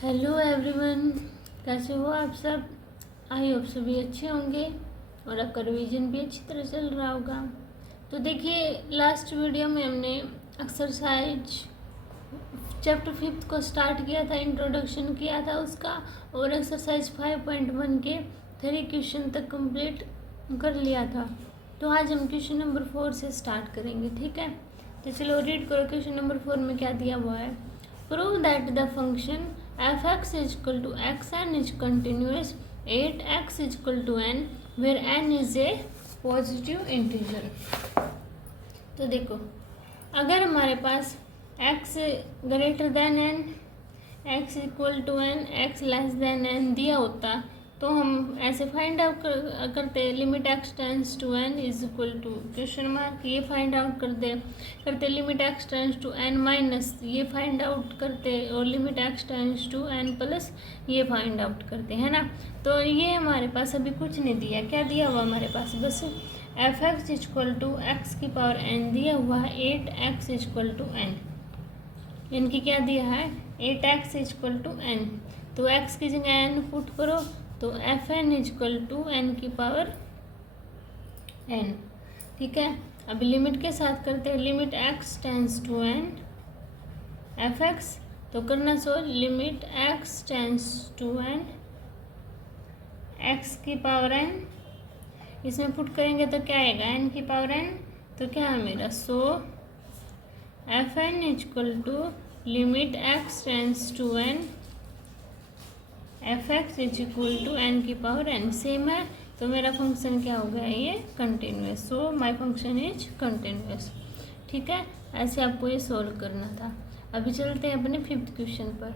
Hello everyone, कैसे हो आप सब। आई होप सभी अच्छे होंगे और आपका रिवीजन भी अच्छी तरह चल रहा होगा। तो देखिए, लास्ट वीडियो में हमने एक्सरसाइज चैप्टर 5 को स्टार्ट किया था, इंट्रोडक्शन किया था उसका, और एक्सरसाइज 5.1 के 3 क्वेश्चन तक कंप्लीट कर लिया था। तो आज हम क्वेश्चन नंबर 4 से स्टार्ट करेंगे, ठीक है। तो चलो रीड करो, क्वेश्चन नंबर 4 में क्या दिया हुआ है। Prove that the function f(x) is equal to xn is continuous 8x is equal to n where n is a positive integer। तो देखो, अगर हमारे पास x greater than n, x equal to n, x less than n दिया होता तो हम ऐसे फाइंड आउट करते, limit x tends to n is equal to question mark, ये फाइंड आउट करते limit x tends to n minus, ये find out करते, और limit x tends to n plus ये फाइंड आउट करते हैं ना। तो ये हमारे पास अभी कुछ नहीं दिया, क्या दिया हुआ हमारे पास, बस f(x) इक्वल टू x की पावर n दिया हुआ है, 8x इक्वल टू n, इनकी क्या दिया है 8x इक्वल टू n। तो x की जगह n पुट करो तो fn इक्वल टू n की पावर n, ठीक है। अब लिमिट के साथ करते हैं, limit x tends to n fx, तो करना so limit x tends to n x की पावर n, इसमें पुट करेंगे तो क्या आएगा n की पावर n, तो क्या है मेरा, so fn equal to limit x tends to n fx is equal to n की पावर n, सेम है। तो मेरा फंक्शन क्या हो गया, ये continuous, so my function is continuous, ठीक है। ऐसे आपको ये सॉल्व करना था। अभी चलते हैं अपने 5th क्वेश्चन पर।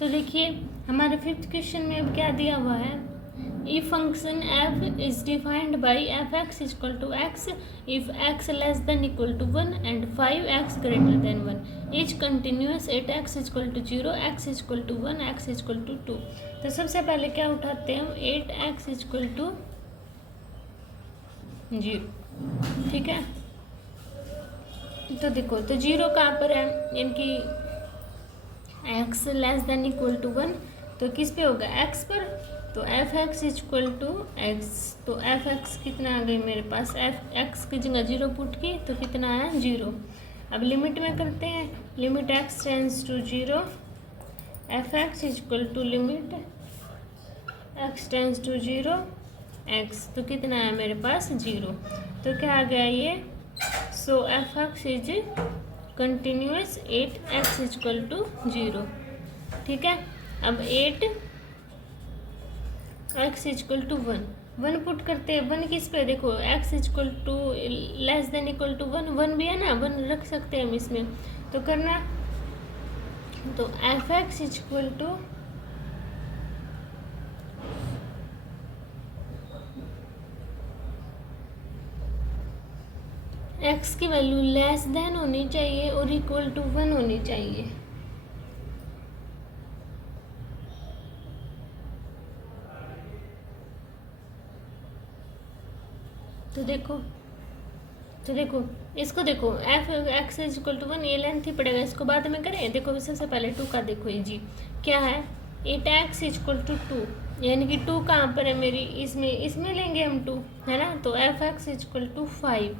तो देखिए, हमारे 5th क्वेश्चन में अब क्या दिया हुआ है, if function f is defined by f(x) equal to x if x less than equal to 1 and 5x greater than 1 is continuous 8x equal to 0 x equal to 1 x equal to 2। तो सबसे पहले क्या उठाते हैं हम, 8x equal to 0, ठीक है। तो देखो, तो 0 कहाँ पर है, इनकी x less than equal to 1, तो किस पे होगा, x पर, तो f(x) इक्वल टू x, तो f(x) कितना आ गई मेरे पास, x की जगह 0 पुट की तो कितना है 0। अब लिमिट में करते हैं, limit x tends to 0 f(x) equal to limit x tends to 0 x, तो कितना है मेरे पास 0। तो क्या आ गया ये, so f(x) is continuous 8x equal to 0, ठीक है। अब 8x इक्वल टू 1 पुट करते हैं, 1 किस पे, देखो x equal to less than equal to 1 भी है ना, 1 रख सकते हैं हम इसमें, तो करना, तो f(x) इक्वल टू x की वैल्यू लेस देन होनी चाहिए और इक्वल टू 1 होनी चाहिए। तो देखो इसको देखो, f(x) इक्वल टू 1, ये लेंथ ही पड़ेगा, इसको बाद में करें। देखो सबसे पहले 2 का देखो, ये जी क्या है, 8x इक्वल टू 2, यानी कि 2 कहाँ पर है मेरी, इसमें लेंगे हम 2, है ना। तो f(x) इक्वल टू 5,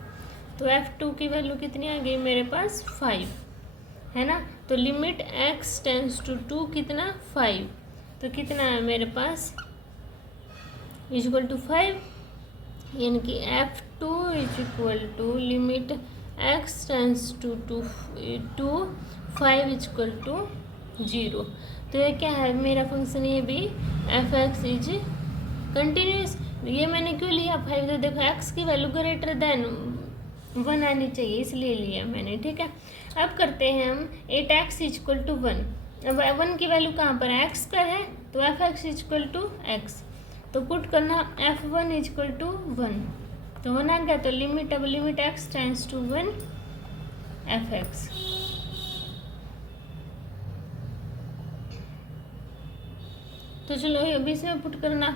तो f2 की वैल्यू कितनी आ गई मेरे पास 5, है ना। तो लिमिट x टेंस टू 2 कितना 5, तो कितना है मेरे पास इक्वल टू 5, यानी कि f2 is equal to limit x tends to 5 equal to 0। तो ये क्या है मेरा फंक्शन, ये भी f(x) इज कंटिन्यूस। ये मैंने क्यों लिया 5, तो देखो x की वैल्यू ग्रेटर देन 1 आनी चाहिए, इसलिए लिया मैंने, ठीक है। अब करते हैं हम 8x इक्वल टू 1, अब 1 की वैल्यू कहाँ पर है, x पर है, तो f(x) इक्वल टू x, तो पुट करना f(1) इक्वल टू 1, तो 1 आ गया, तो लिमिट, अब limit x tends to 1 f(x), तो चलो अभी इसमें पुट करना,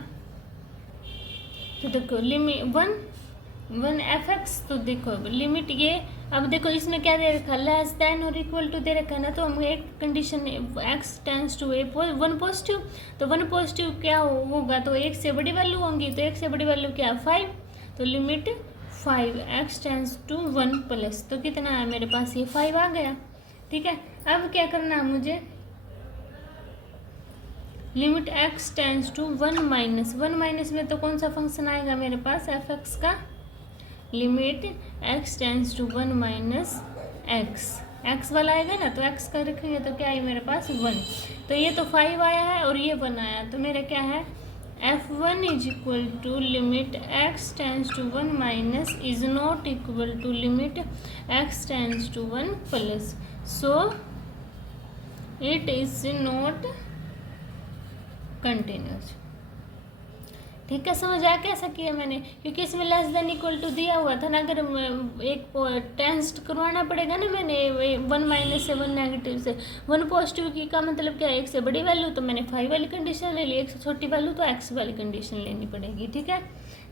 तो देखो लिमिट 1 f(x), तो देखो लिमिट ये अब देखो इसमें क्या दे रखा है, लेस देन और इक्वल टू दे रखा है ना, तो हम एक condition x tends to one positive, तो वन पॉजिटिव क्या होगा, तो एक से बड़ी वैल्यू होंगी, तो एक से बड़ी वैल्यू क्या है 5, तो limit 5 x tends to 1 plus, तो कितना है मेरे पास ये 5 आ गया। ठीक है, अब क्या करना है मुझे, limit x tends to 1 minus में तो कौन सा फंक्शन आएगा मेरे पास, एफ एक्स का, limit x tends to 1 minus x वाला आएगा ना, तो एक्स का रखेंगे तो क्या है मेरे पास 1, तो ये तो 5 आया है और ये 1 आया, तो मेरा क्या है f1 is equal to limit x tends to 1 minus is not equal to limit x tends to 1 plus, so it is not continuous. ठीक है, समझ आ कैसा किया मैंने, क्योंकि इसमें लेस देन इक्वल टू दिया हुआ था ना, अगर एक टेंस करवाना पड़ेगा ना मैंने 1 माइनस से 1 नेगेटिव से 1 पॉजिटिव की का मतलब क्या है, एक से बड़ी वैल्यू तो मैंने 5 वाली कंडीशन ले ली, एक से छोटी वैल्यू तो एक्स वाली कंडीशन लेनी पड़ेगी। ठीक है,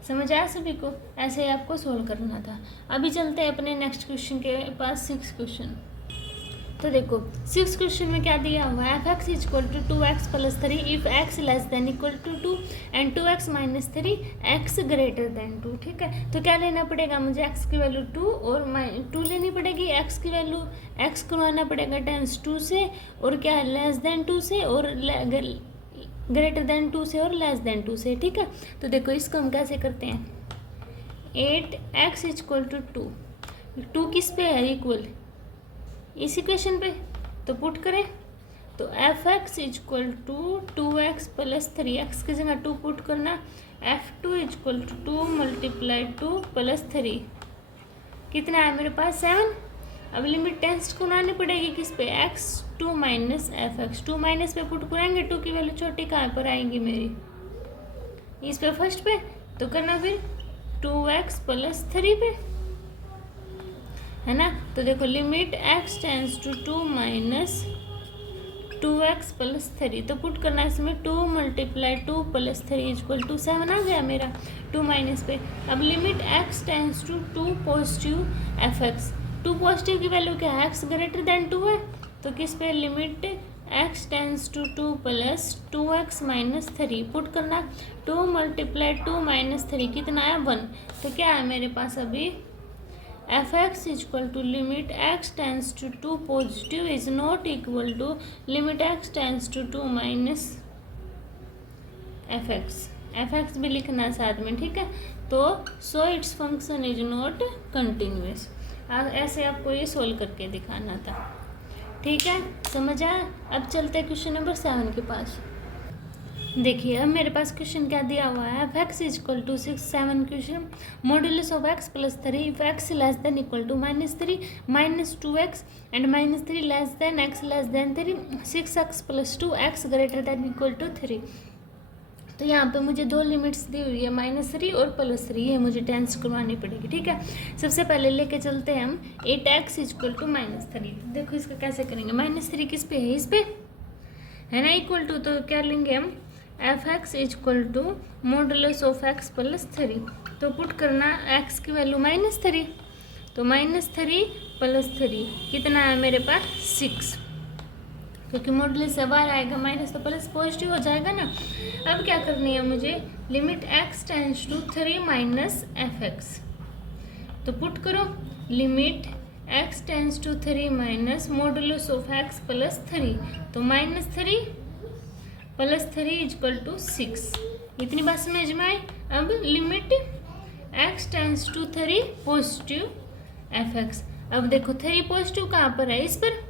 समझ आया सभी को, ऐसे आपको सोल्व करना था। अभी चलते हैं अपने नेक्स्ट क्वेश्चन के पास, 6 क्वेश्चन। तो देखो 6 क्वेश्चन में क्या दिया हुआ है, f x is equal to 2x plus 3 if x less than equal to 2 and 2x minus 3 x greater than 2। ठीक है, तो क्या लेना पड़ेगा मुझे, x की वैल्यू 2 और 2 लेनी पड़ेगी, x की वैल्यू x करवाना पड़ेगा टेंस 2 से, और क्या है लेस देन 2 से, और ग्रेटर देन 2 से, और लेस देन 2 से। ठीक है, तो देखो इसको हम कैसे करते हैं, 8x इज इक्वल टू 2 किस पे है इक्वल, इस इक्वेशन पे, तो पुट करें, तो f x is equal to 2x plus 3, x की जगह 2 पुट करना, f2 is equal to 2 multiply 2 plus 3, कितना है मेरे पास 7। अब लिमिट टेंस को लानी पड़ेगी किस पे, x2 minus F x, 2 minus पे पुट करेंगे, 2 की वैल्यू छोटी कहाँ पर आएगी मेरी, इस पे फर्स्ट पे, तो करना फिर 2x प्लस 3 पे, है ना। तो देखो limit x tends to 2 minus 2x plus 3, तो पुट करना इसमें 2 मल्टीप्लाई 2 प्लस 3 इक्वल टू 7 आ गया मेरा, 2 माइनस पे। अब limit x tends to 2 positive f x, 2 positive की वैल्यू क्या है, x ग्रेटर देन 2 है, तो किस पे limit x tends to 2 plus 2x minus 3, put करना 2 मल्टीप्लाई 2 माइनस 3, कितना है 1, तो क्या है मेरे पास अभी f x is equal to limit x tends to 2 positive is not equal to limit x tends to 2 minus F x भी लिखना है साथ में। ठीक है, तो so it's function is not continuous, ऐसे आपको ये सोल्व करके दिखाना था। ठीक है, समझ आया। अब चलते हैं क्वेश्चन नंबर 7 के पास। देखिए अब मेरे पास क्वेश्चन क्या दिया हुआ है, f x is equal to 6 7 question, modulus of x plus 3 if x less than equal to -3 minus 2x and -3 less than x less than 3, 6x plus 2 x greater than equal to 3। तो यहाँ पे मुझे 2 limits दी हुई है, -3 और +3, ये मुझे tense करवानी पड़ेगी। ठीक है, सबसे पहले लेके चलते हैं हम 8x इज इक्वल टू -3। देखो इसका कैसे करेंगे, -3 किस पे है, इस पे है ना, इक्वल टू, तो क्या लेंगे हम f x is equal to modulus of x plus 3, तो पुट करना एक्स की वैल्यू -3, तो -3 प्लस 3 कितना है मेरे पास 6, क्योंकि मॉडुलस से बाहर आएगा माइनस तो प्लस पॉजिटिव हो जाएगा ना। अब क्या करनी है मुझे, limit x tends to 3 minus F x, तो पुट करो limit x tends to 3 minus modulus of x plus 3, तो -3 प्लस 3 इक्वल टू 6, इतनी बात समझ में आई। अब limit x tends to 3 positive f x, अब देखो 3 पॉजिटिव कहाँ पर है, इस पर,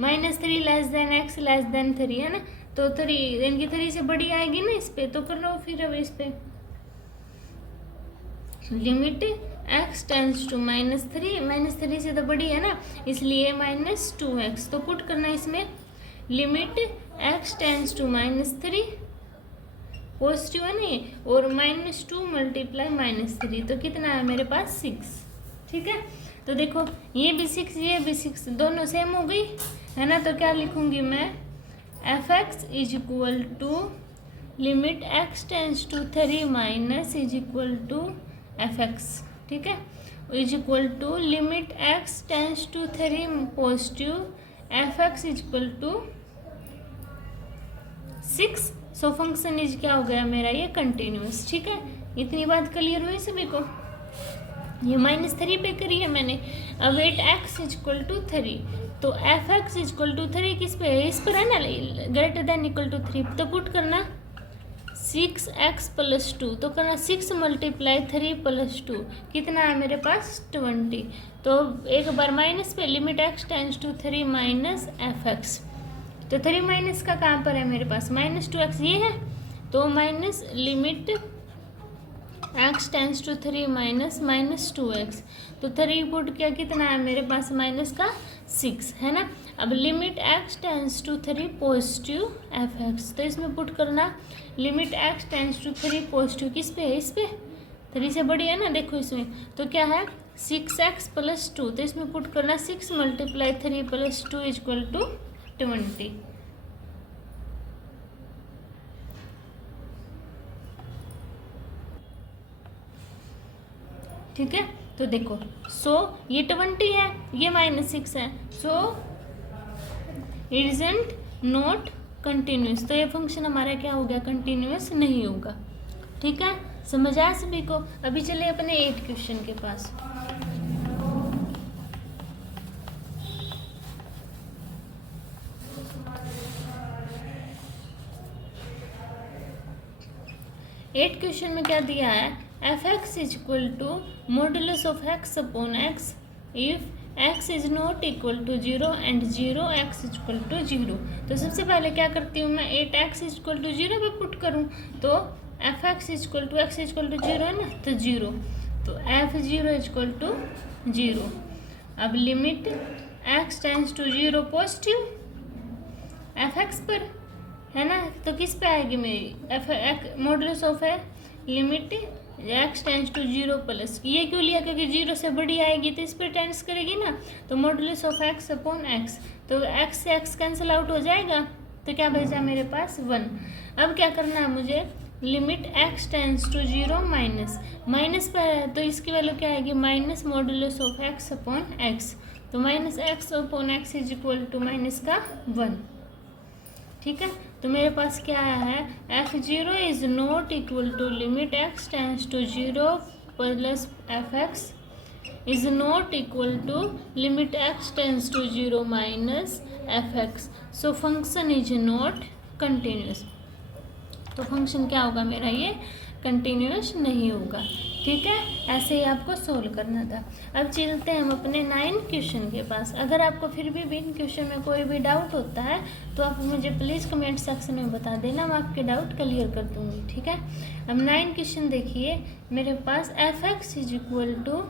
-3 less then x less than 3 है ना, तो 3 इनकी 3 से बड़ी आएगी ना इस पे, तो कर लो फिर अब इस पे लिमिट x टेंस टू -3 से तो बड़ी है ना, इसलिए -2x, तो पुट करना इसमें limit x tends to -3 positive है नहीं, और -2 मल्टीप्लाई -3, तो कितना है मेरे पास 6। ठीक है, तो देखो ये भी 6 ये भी 6 दोनों सेम हो गई है ना, तो क्या लिखूंगी मैं, f x is equal to limit x tends to 3 minus is equal to f x. ठीक है, is equal to limit x tends to 3 positive f x is equal to 6। So function is क्या हो गया मेरा ये continuous. ठीक है, इतनी बात क्लियर हुई सभी को। ये -3 पे करी है मैंने। अब 8x इज इक्वल टू 3, तो f x is equal to 3 किस पे है, इस पर है ना, ग्रेटर देन इक्वल टू 3, तो पुट करना 6x प्लस 2, तो करना 6 मल्टीप्लाई 3 प्लस 2, कितना है मेरे पास 20। तो एक बार माइनस पे limit x tends to 3 minus F x, तो 3 माइनस का कहाँ पर है मेरे पास -2x ये है, तो minus limit x tends to 3 minus -2x, तो 3 पुट किया कितना है मेरे पास माइनस का 6 है ना। अब limit x tends to 3 positive f x, तो इसमें पुट करना limit x tends to 3 positive किस पे है, इस पे 3 से बड़ी है ना, देखो इसमें, तो क्या है 6x प्लस 2, तो इसमें पुट करना 6 multiply 3 plus 2 is equal to 20। ठीक है, तो देखो सो ये 20 है, ये -6 है, so it isn't not continuous, तो ये फंक्शन हमारा क्या हो गया, कंटिन्यूस नहीं होगा। ठीक है, समझ आया सभी को। अभी चले अपने 8 क्वेश्चन के पास। एट क्वेश्चन में क्या दिया है, f x is equal to modulus of x upon x if x is not equal to 0 and 0 x is equal to 0। तो सबसे पहले क्या करती हूँ मैं, 8x इज इक्वल टू 0 पे पुट करूँ, तो f x is equal to x is equal to 0 है ना, तो 0, तो एफ 0 इज इक्वल टू 0। अब limit x tends to 0 positive f x पर है ना, तो किस पे आएगी मेरी एफ मॉडुलस ऑफ है limit x tends to 0 plus, ये क्यों लिया, क्योंकि 0 से बड़ी आएगी तो इस पर टेंस करेगी ना, तो modulus of x upon x, तो एक्स से एक्स कैंसिल आउट हो जाएगा, तो क्या बचा मेरे पास 1। अब क्या करना है मुझे, limit x tends to 0 minus पर है, तो इसकी वैल्यू क्या आएगी minus modulus of x upon x, तो minus x upon x is equal to minus का 1। ठीक है, तो मेरे पास क्या आया है, f0 is not equal to limit x tends to 0 plus F x is not equal to limit x tends to 0 minus F X, so function is not continuous. तो function क्या होगा मेरा, ये कंटिन्यूस नहीं होगा। ठीक है, ऐसे ही आपको सोल्व करना था। अब चलते हैं हम अपने 9 क्वेश्चन के पास। अगर आपको फिर भी इन क्वेश्चन में कोई भी डाउट होता है तो आप मुझे प्लीज़ कमेंट सेक्शन में बता देना, मैं आपके डाउट क्लियर कर दूँगी। ठीक है, अब 9 क्वेश्चन देखिए मेरे पास, f x is equal to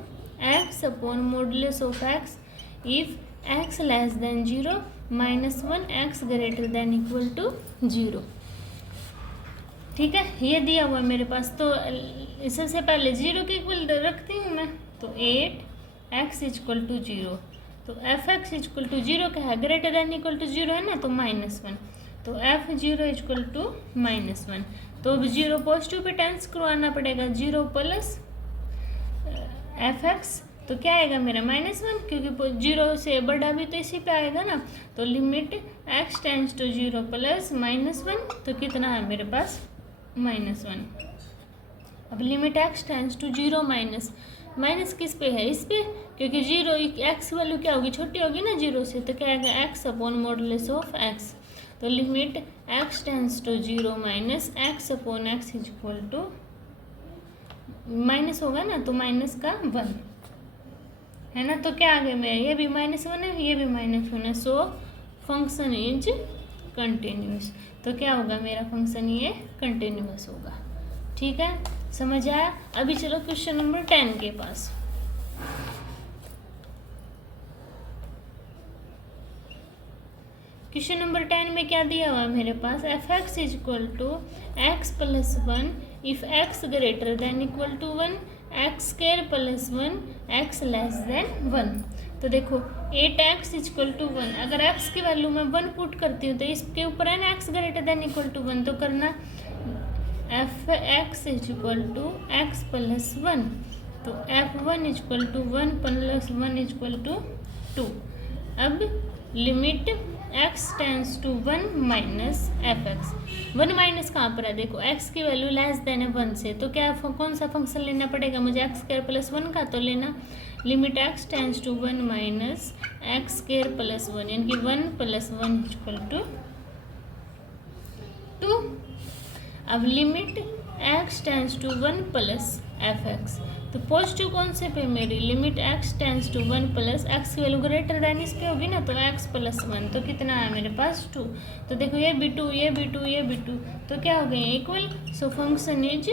x upon modulus of x if x less than 0 -1 x greater than equal to 0। ठीक है, ये दिया हुआ मेरे पास, तो इससे पहले 0 के इक्वल रखती हूँ मैं, तो 8x इज इक्वल टू 0, तो f x is equal to 0 क्या है, ग्रेटर देन इक्वल टू 0 है ना, तो -1, तो f0 इज इक्वल टू -1, तो अब 0 पॉजिटिव पे टेंस करवाना पड़ेगा, 0 प्लस एफ एक्स, तो क्या आएगा मेरा -1, क्योंकि 0 से बड़ा भी तो इसी पे आएगा ना, तो limit x tends to 0 plus -1, तो कितना है मेरे पास -1। अब limit x tends to 0 minus किस पे है, इस पे, क्योंकि 0 x वैल्यू क्या होगी, छोटी होगी ना 0 से, तो क्या आएगा x upon modulus of x, तो limit x tends to 0 minus x upon x is equal to minus होगा ना, तो माइनस का 1 है ना, तो क्या आ गया मेरा, ये भी -1 है, ये भी -1 है, सो फंक्शन इज कंटिन्यूस। तो क्या होगा मेरा फंक्शन, ये कंटिन्यूस होगा। ठीक है, समझ आया। अभी चलो क्वेश्चन नंबर 10 के पास। क्वेश्चन नंबर 10 में क्या दिया हुआ है मेरे पास, f x is equal to x plus 1 if x greater than equal to 1 x square plus 1 x less than 1। तो देखो 8x इज इक्वल टू 1, अगर x की वैल्यू मैं 1 पुट करती हूँ तो इसके ऊपर है ना x greater than equal to 1, तो करना f x is equal to x plus 1 तो f1 equal to 1 plus 1 equal to 2। अब limit x tends to 1 minus F x. 1 minus कहाँ पर है, देखो x की वैल्यू लेस देन है 1 से, तो क्या कौन सा फंक्शन लेना पड़ेगा मुझे, एक्स स्क्वायर प्लस 1 का तो लेना। Limit x tends to 1 minus x square plus 1, यानी कि 1 प्लस 1 इक्वल टू 2। अब limit x tends to 1 plus F x, तो पॉजिटिव कौन से पे मेरी, limit x tends to 1 plus x की वैल्यू ग्रेटर देन इस पे होगी ना, तो x प्लस 1, तो कितना है मेरे पास 2। तो देखो ये भी 2, ये भी 2, ये भी 2, तो क्या हो गए equal. So function is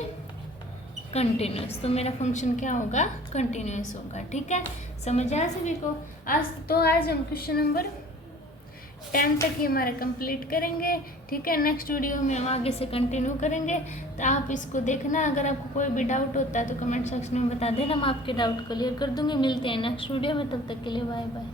continuous, तो मेरा फंक्शन क्या होगा, कंटिन्यूस होगा। ठीक है, समझ आया सभी को। आज हम क्वेश्चन नंबर 10 तक ही हमारा कंप्लीट करेंगे। ठीक है, नेक्स्ट वीडियो में हम आगे से कंटिन्यू करेंगे, तो आप इसको देखना। अगर आपको कोई भी डाउट होता है तो कमेंट सेक्शन में बता देना, मैं आपके डाउट क्लियर कर दूंगी। मिलते हैं नेक्स्ट वीडियो में, तब तक के लिए बाय बाय।